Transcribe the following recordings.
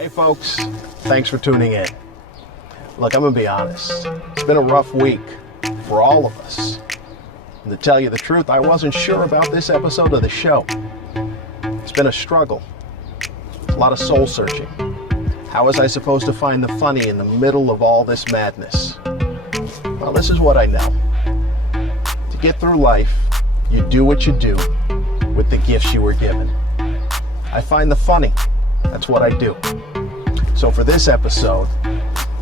Hey folks, thanks for tuning in. Look, I'm gonna be honest. It's been a rough week for all of us. And to tell you the truth, I wasn't sure about this episode of the show. It's been a struggle, a lot of soul searching. How was I supposed to find the funny in the middle of all this madness? Well, this is what I know. To get through life, you do what you do with the gifts you were given. I find the funny. That's what I do. So for this episode,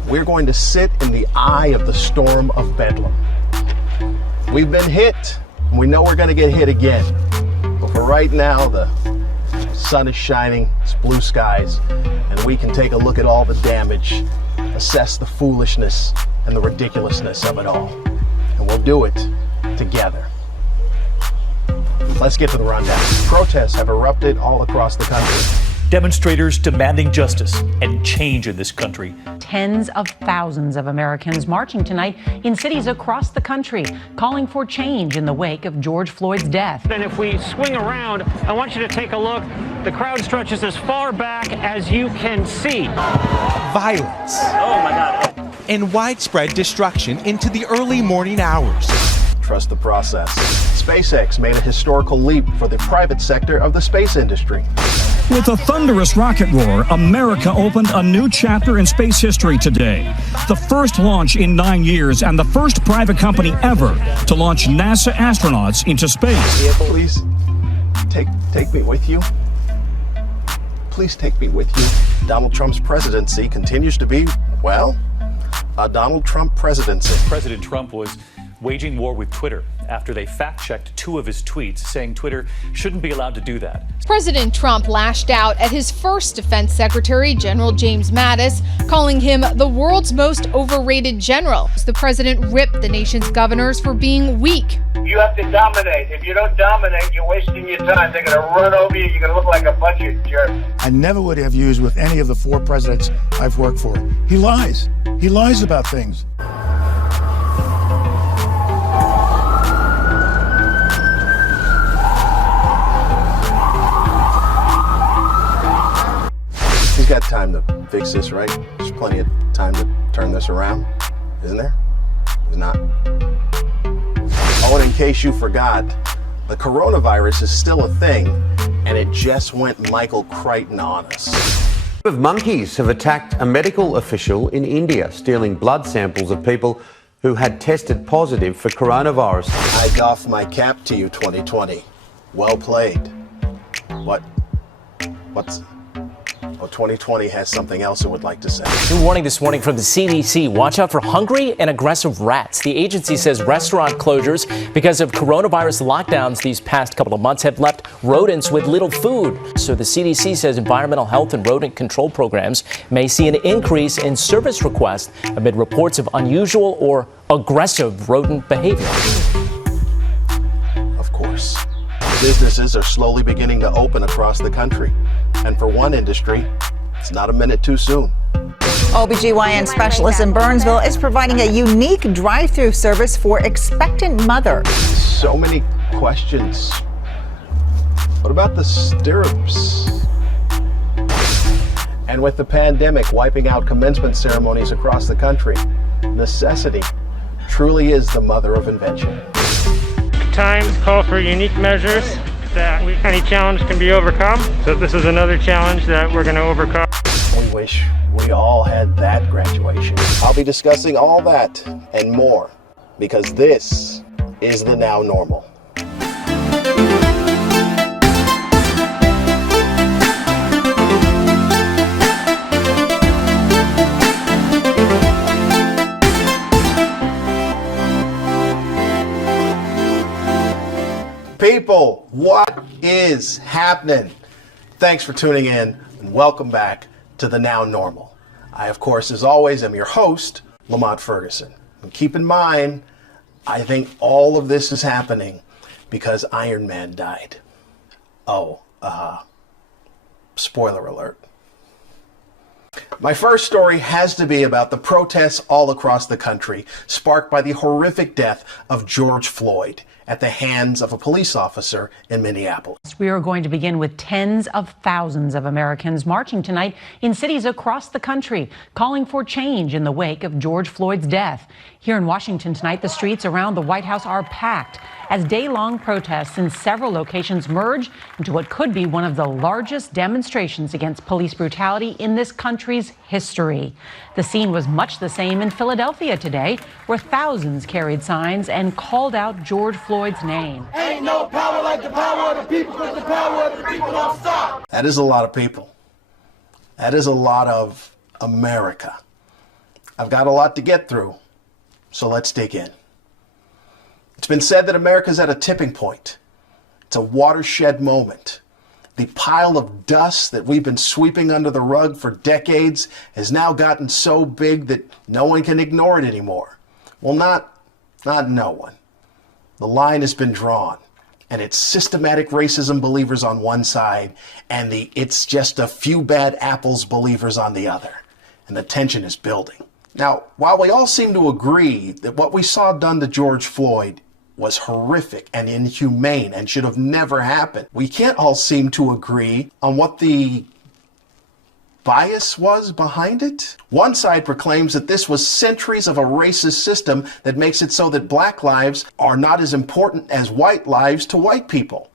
we're going to sit in the eye of the storm of Bedlam. We've been hit, and we know we're going to get hit again. But for right now, the sun is shining, it's blue skies, and we can take a look at all the damage, assess the foolishness and the ridiculousness of it all. And we'll do it together. Let's get to the rundown. Protests have erupted all across the country. Demonstrators demanding justice and change in this country. Tens of thousands of Americans marching tonight in cities across the country, calling for change in the wake of George Floyd's death. And if we swing around, I want you to take a look. The crowd stretches as far back as you can see. Violence. Oh my God. And widespread destruction into the early morning hours. Trust the process. SpaceX made a historical leap for the private sector of the space industry. With a thunderous rocket roar, America opened a new chapter in space history today. The first launch in 9 years and the first private company ever to launch NASA astronauts into space. Yeah, please take me with you. Please take me with you. Donald Trump's presidency continues to be, well, a Donald Trump presidency. President Trump was waging war with Twitter after they fact-checked 2 of his tweets, saying Twitter shouldn't be allowed to do that. President Trump lashed out at his first defense secretary, General James Mattis, calling him the world's most overrated general. The president ripped the nation's governors for being weak. You have to dominate. If you don't dominate, you're wasting your time. They're going to run over you. You're going to look like a bunch of jerks. I never would have used with any of the 4 presidents I've worked for. He lies. He lies about things. He's got time to fix this, right? There's plenty of time to turn this around, isn't there? There's not. Oh, and in case you forgot, the coronavirus is still a thing, and it just went Michael Crichton on us. A group of monkeys have attacked a medical official in India, stealing blood samples of people who had tested positive for coronavirus. I doff my cap to you, 2020. Well played. What's... Well, 2020 has something else it would like to say. New warning this morning from the CDC. Watch out for hungry and aggressive rats. The agency says restaurant closures because of coronavirus lockdowns these past couple of months have left rodents with little food. So the CDC says environmental health and rodent control programs may see an increase in service requests amid reports of unusual or aggressive rodent behavior. Of course. Businesses are slowly beginning to open across the country. And for one industry, it's not a minute too soon. OBGYN specialist in Burnsville is providing a unique drive-through service for expectant mother. So many questions. What about the stirrups? And with the pandemic wiping out commencement ceremonies across the country, necessity truly is the mother of invention. Times call for unique measures that any challenge can be overcome. So this is another challenge that we're going to overcome. We wish we all had that graduation. I'll be discussing all that and more because this is the now normal. People, what is happening? Thanks for tuning in and welcome back to the Now Normal. I, of course, as always, am your host, Lamont Ferguson. And keep in mind, I think all of this is happening because Iron Man died. Oh, spoiler alert. My first story has to be about the protests all across the country, sparked by the horrific death of George Floyd at the hands of a police officer in Minneapolis. We are going to begin with tens of thousands of Americans marching tonight in cities across the country, calling for change in the wake of George Floyd's death. Here in Washington tonight, the streets around the White House are packed as day-long protests in several locations merge into what could be one of the largest demonstrations against police brutality in this country's history. The scene was much the same in Philadelphia today, where thousands carried signs and called out George Floyd's name. Ain't no power like the power of the people, because the power of the people don't stop. That is a lot of people. That is a lot of America. I've got a lot to get through, so let's dig in. It's been said that America's at a tipping point. It's a watershed moment. The pile of dust that we've been sweeping under the rug for decades has now gotten so big that no one can ignore it anymore. Well, not no one. The line has been drawn, and it's systematic racism believers on one side and the it's just a few bad apples believers on the other. And the tension is building. Now, while we all seem to agree that what we saw done to George Floyd was horrific and inhumane and should have never happened, we can't all seem to agree on what the bias was behind it. One side proclaims that this was centuries of a racist system that makes it so that black lives are not as important as white lives to white people,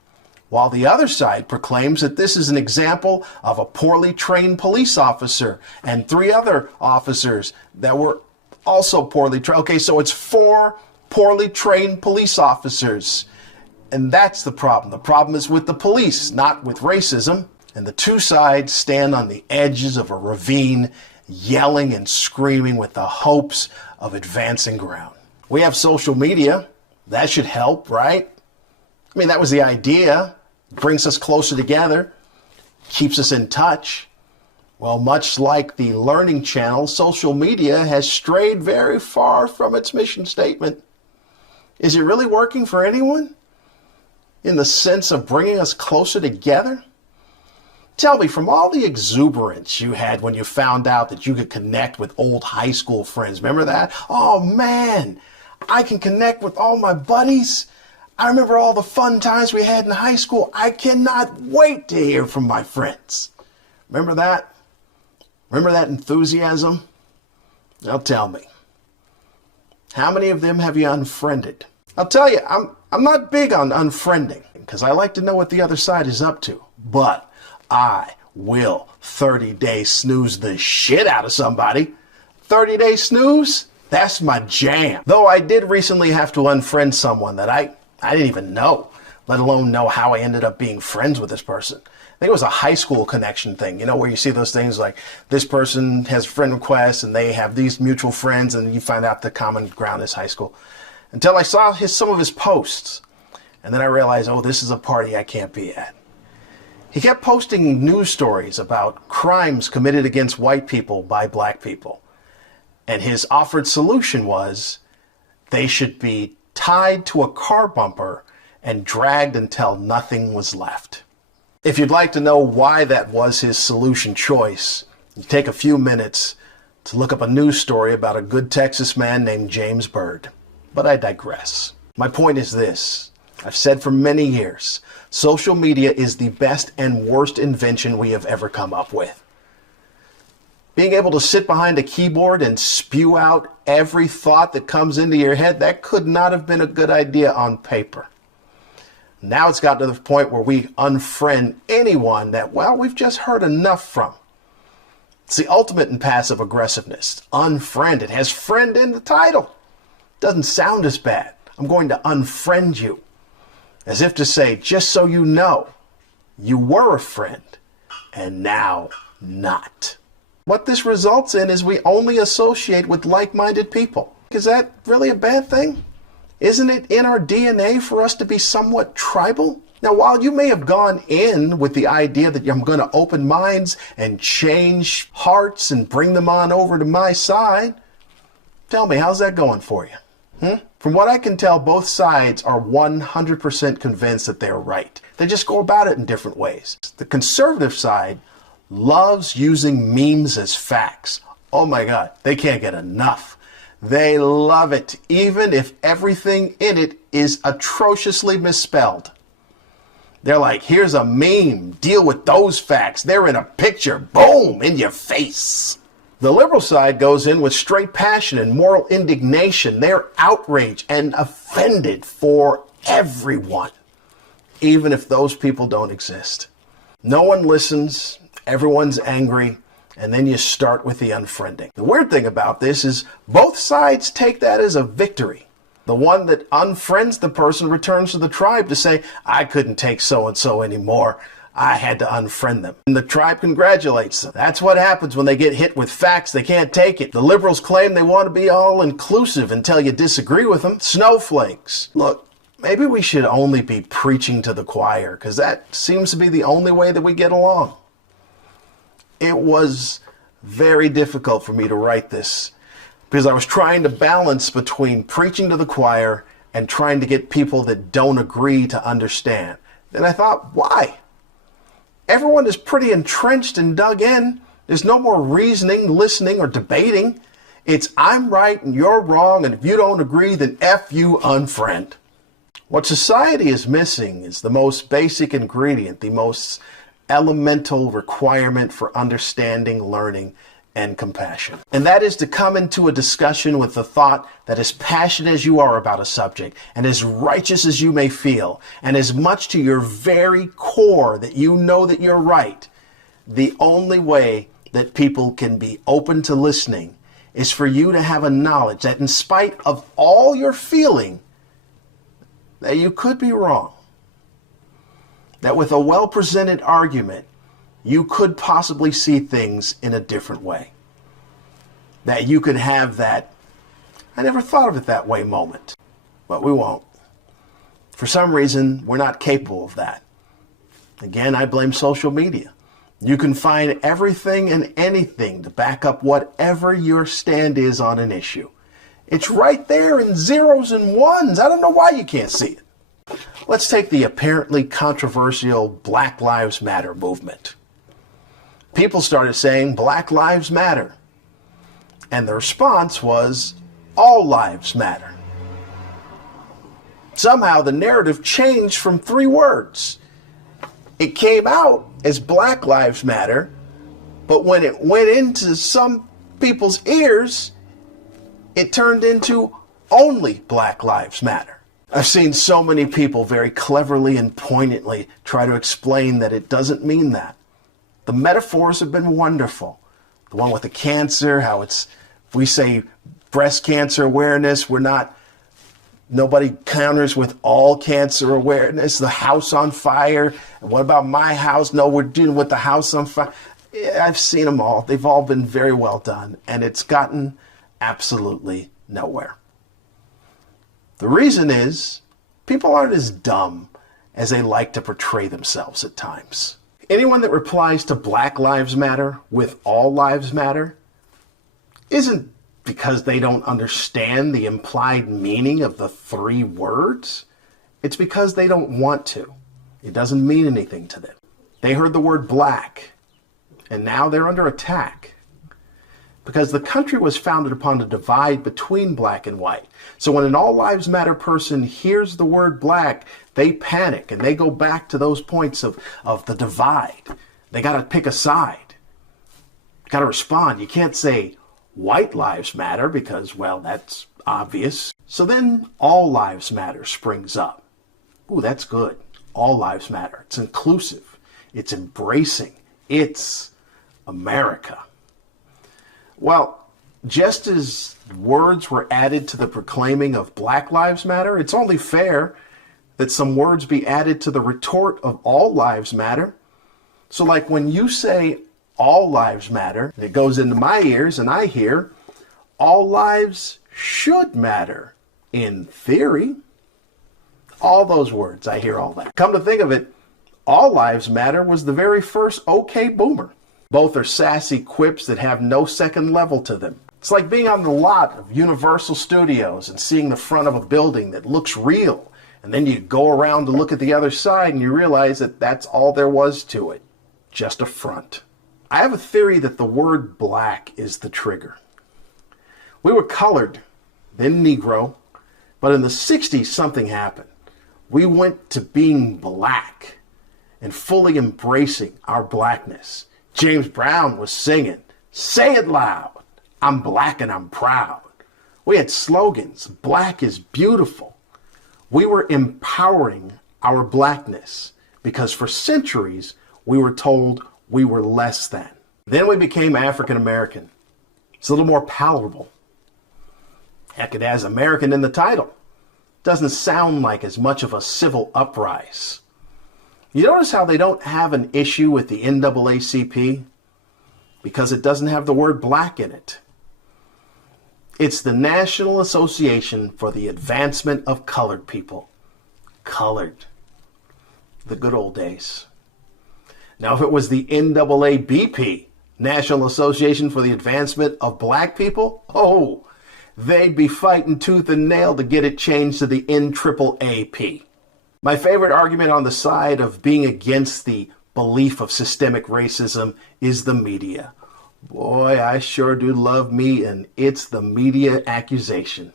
while the other side proclaims that this is an example of a poorly trained police officer and 3 other officers that were also poorly trained. Okay, so it's 4 poorly trained police officers. And that's the problem. The problem is with the police, not with racism. And the two sides stand on the edges of a ravine, yelling and screaming with the hopes of advancing ground. We have social media. That should help, right? I mean, that was the idea. It brings us closer together, keeps us in touch. Well, much like the Learning Channel, social media has strayed very far from its mission statement. Is it really working for anyone in the sense of bringing us closer together? Tell me, from all the exuberance you had when you found out that you could connect with old high school friends, remember that? Oh man, I can connect with all my buddies. I remember all the fun times we had in high school. I cannot wait to hear from my friends. Remember that? Remember that enthusiasm? Now tell me, how many of them have you unfriended? I'll tell you, I'm not big on unfriending because I like to know what the other side is up to. But I will 30-day snooze the shit out of somebody. 30-day snooze? That's my jam. Though I did recently have to unfriend someone that I didn't even know, let alone know how I ended up being friends with this person. I think it was a high school connection thing, you know, where you see those things like this person has friend requests and they have these mutual friends and you find out the common ground is high school. Until I saw some of his posts. And then I realized, oh, this is a party I can't be at. He kept posting news stories about crimes committed against white people by black people. And his offered solution was they should be tied to a car bumper and dragged until nothing was left. If you'd like to know why that was his solution choice, you take a few minutes to look up a news story about a good Texas man named James Byrd. But I digress. My point is this. I've said for many years, social media is the best and worst invention we have ever come up with. Being able to sit behind a keyboard and spew out every thought that comes into your head, that could not have been a good idea on paper. Now it's gotten to the point where we unfriend anyone that, well, we've just heard enough from. It's the ultimate in passive aggressiveness. Unfriend. It has friend in the title. Doesn't sound as bad. I'm going to unfriend you. As if to say, just so you know, you were a friend, and now not. What this results in is we only associate with like-minded people. Is that really a bad thing? Isn't it in our DNA for us to be somewhat tribal? Now, while you may have gone in with the idea that I'm going to open minds and change hearts and bring them on over to my side, tell me, how's that going for you? From what I can tell, both sides are 100% convinced that they're right. They just go about it in different ways. The conservative side loves using memes as facts. Oh my God, they can't get enough. They love it, even if everything in it is atrociously misspelled. They're like, here's a meme, deal with those facts. They're in a picture, boom, in your face. The liberal side goes in with straight passion and moral indignation. They're outraged and offended for everyone, even if those people don't exist. No one listens, everyone's angry, and then you start with the unfriending. The weird thing about this is both sides take that as a victory. The one that unfriends the person returns to the tribe to say, I couldn't take so-and-so anymore. I had to unfriend them. And the tribe congratulates them. That's what happens when they get hit with facts they can't take it. The liberals claim they want to be all-inclusive until you disagree with them. Snowflakes. Look, maybe we should only be preaching to the choir, because that seems to be the only way that we get along. It was very difficult for me to write this because I was trying to balance between preaching to the choir and trying to get people that don't agree to understand. Then I thought, why? Everyone is pretty entrenched and dug in. There's no more reasoning, listening, or debating. It's I'm right and you're wrong, and if you don't agree, then F you, unfriend. What society is missing is the most basic ingredient, the most elemental requirement for understanding, learning, and compassion. And that is to come into a discussion with the thought that as passionate as you are about a subject, and as righteous as you may feel, and as much to your very core that you know that you're right, the only way that people can be open to listening is for you to have a knowledge that in spite of all your feeling, that you could be wrong. That with a well-presented argument, you could possibly see things in a different way. That you could have that, I never thought of it that way moment. But we won't. For some reason, we're not capable of that. Again, I blame social media. You can find everything and anything to back up whatever your stand is on an issue. It's right there in zeros and ones. I don't know why you can't see it. Let's take the apparently controversial Black Lives Matter movement. People started saying Black Lives Matter. And the response was all lives matter. Somehow the narrative changed from 3 words. It came out as Black Lives Matter, but when it went into some people's ears, it turned into only Black Lives Matter. I've seen so many people very cleverly and poignantly try to explain that it doesn't mean that. The metaphors have been wonderful. The one with the cancer, how it's, if we say breast cancer awareness, nobody counters with all cancer awareness. The house on fire. And what about my house? No, we're dealing with the house on fire. Yeah, I've seen them all. They've all been very well done. And it's gotten absolutely nowhere. The reason is people aren't as dumb as they like to portray themselves at times. Anyone that replies to Black Lives Matter with all lives matter isn't because they don't understand the implied meaning of the 3 words. It's because they don't want to. It doesn't mean anything to them. They heard the word black, and now they're under attack. Because the country was founded upon a divide between black and white. So when an all lives matter person hears the word black, they panic and they go back to those points of the divide. They got to pick a side. Got to respond. You can't say white lives matter because, well, that's obvious. So then all lives matter springs up. Ooh, that's good. All lives matter. It's inclusive. It's embracing. It's America. Well, just as words were added to the proclaiming of Black Lives Matter, it's only fair that some words be added to the retort of all lives matter. So like when you say all lives matter, it goes into my ears and I hear all lives should matter in theory. All those words, I hear all that. Come to think of it, all lives matter was the very first OK Boomer. Both are sassy quips that have no second level to them. It's like being on the lot of Universal Studios and seeing the front of a building that looks real. And then you go around to look at the other side and you realize that that's all there was to it. Just a front. I have a theory that the word black is the trigger. We were colored then Negro. But in the 60s, something happened. We went to being black and fully embracing our blackness. James Brown was singing, "Say it loud, I'm black and I'm proud." We had slogans, "Black is beautiful." We were empowering our blackness because for centuries we were told we were less than. Then we became African American. It's a little more palatable. Heck, it has American in the title. Doesn't sound like as much of a civil uprise. You notice how they don't have an issue with the NAACP? Because it doesn't have the word black in it. It's the National Association for the Advancement of Colored People. Colored. The good old days. Now, if it was the NAABP, National Association for the Advancement of Black People, oh, they'd be fighting tooth and nail to get it changed to the NAAAP. My favorite argument on the side of being against the belief of systemic racism is the media. Boy, I sure do love me, and it's the media accusation.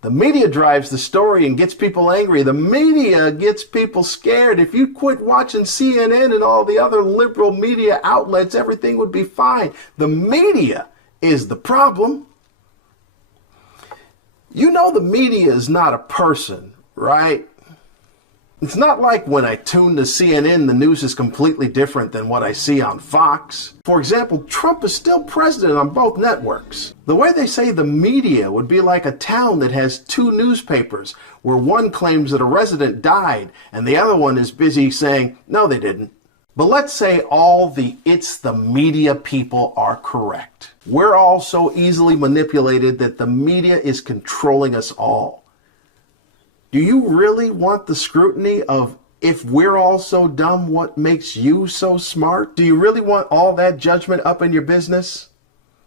The media drives the story and gets people angry. The media gets people scared. If you quit watching CNN and all the other liberal media outlets, everything would be fine. The media is the problem. You know the media is not a person, right? It's not like when I tune to CNN, the news is completely different than what I see on Fox. For example, Trump is still president on both networks. The way they say the media would be like a town that has two newspapers, where one claims that a resident died and the other one is busy saying, no, they didn't. But let's say all the "it's the media" people are correct. We're all so easily manipulated that the media is controlling us all. Do you really want the scrutiny of, if we're all so dumb, what makes you so smart? Do you really want all that judgment up in your business?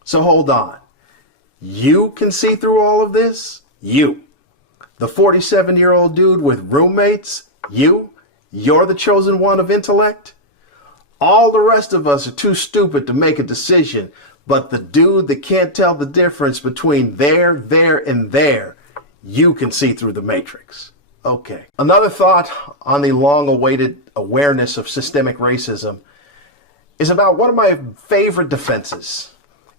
So hold on. You can see through all of this? You. The 47-year-old dude with roommates? You're the chosen one of intellect? All the rest of us are too stupid to make a decision, but the dude that can't tell the difference between there, and there, you can see through the matrix. Okay. Another thought on the long-awaited awareness of systemic racism is about one of my favorite defenses.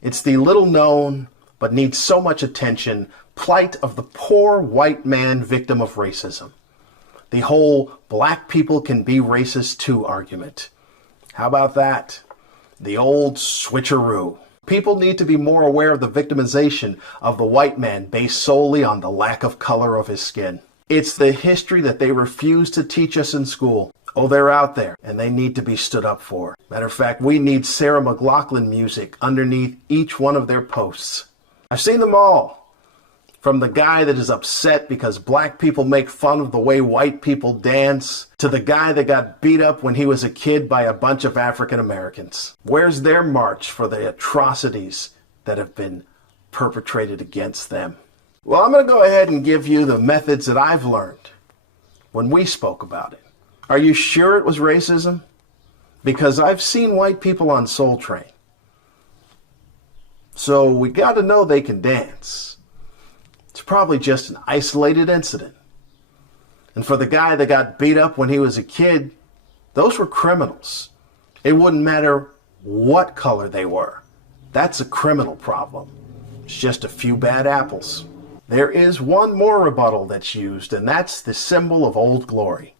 It's the little-known, but needs so much attention, plight of the poor white man victim of racism. The whole "black people can be racist too" argument. How about that? The old switcheroo. People need to be more aware of the victimization of the white man based solely on the lack of color of his skin. It's the history that they refuse to teach us in school. Oh, they're out there, and they need to be stood up for. Matter of fact, we need Sarah McLachlan music underneath each one of their posts. I've seen them all. From the guy that is upset because black people make fun of the way white people dance, to the guy that got beat up when he was a kid by a bunch of African Americans. Where's their march for the atrocities that have been perpetrated against them? Well, I'm going to go ahead and give you the methods that I've learned when we spoke about it. Are you sure it was racism? Because I've seen white people on Soul Train. So we got to know they can dance. It's probably just an isolated incident. And for the guy that got beat up when he was a kid, those were criminals. It wouldn't matter what color they were. That's a criminal problem. It's just a few bad apples. There is one more rebuttal that's used, and that's the symbol of Old Glory,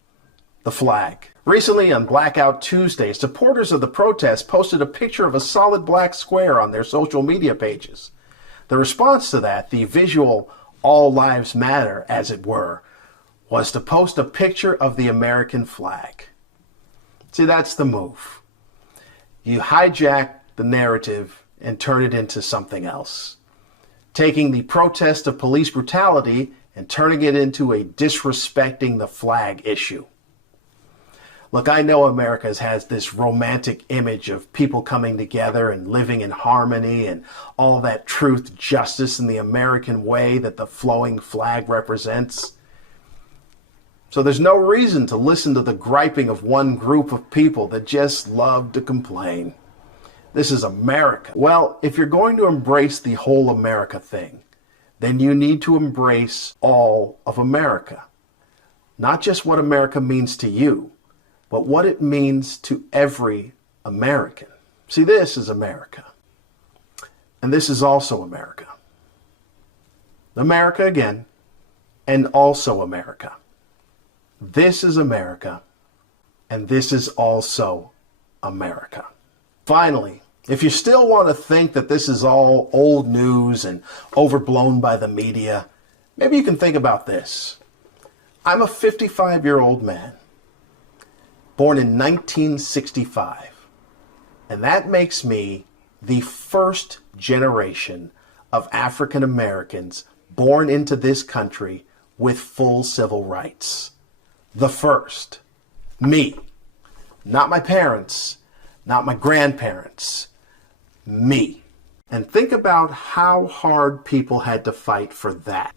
the flag. Recently on Blackout Tuesday, supporters of the protest posted a picture of a solid black square on their social media pages. The response to that, the visual "all lives matter," as it were, was to post a picture of the American flag. See, that's the move. You hijack the narrative and turn it into something else. Taking the protest of police brutality and turning it into a disrespecting the flag issue. Look, I know America has this romantic image of people coming together and living in harmony and all that truth, justice, and the American way that the flowing flag represents. So there's no reason to listen to the griping of one group of people that just love to complain. This is America. Well, if you're going to embrace the whole America thing, then you need to embrace all of America. Not just what America means to you, but what it means to every American. See, this is America. And this is also America. America again, and also America. This is America, and this is also America. Finally, if you still want to think that this is all old news and overblown by the media, maybe you can think about this. I'm a 55-year-old man, born in 1965, and that makes me the first generation of African Americans born into this country with full civil rights. The first. Me. Not my parents, not my grandparents. Me. And think about how hard people had to fight for that.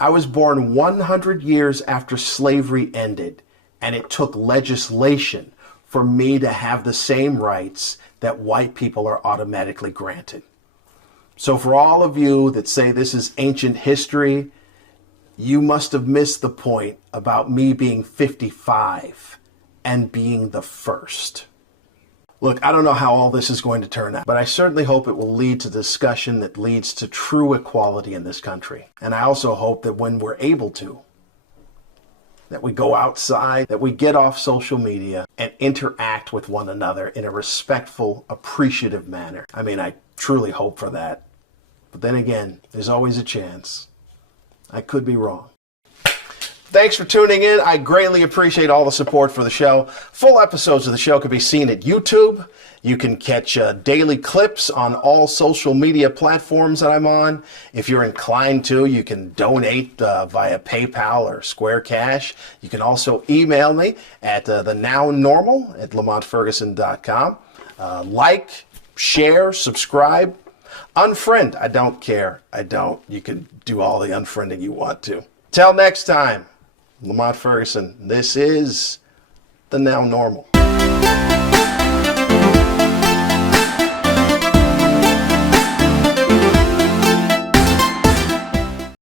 I was born 100 years after slavery ended, and it took legislation for me to have the same rights that white people are automatically granted. So for all of you that say this is ancient history, you must have missed the point about me being 55 and being the first. Look, I don't know how all this is going to turn out, but I certainly hope it will lead to discussion that leads to true equality in this country. And I also hope that when we're able to, that we go outside, that we get off social media and interact with one another in a respectful, appreciative manner. I mean, I truly hope for that. But then again, there's always a chance. I could be wrong. Thanks for tuning in. I greatly appreciate all the support for the show. Full episodes of the show can be seen at YouTube. You can catch daily clips on all social media platforms that I'm on. If you're inclined to, you can donate via PayPal or Square Cash. You can also email me at thenownormal@lamontferguson.com. Like, share, subscribe, unfriend. I don't care. I don't. You can do all the unfriending you want to. Till next time. Lamont Ferguson, this is The Now Normal.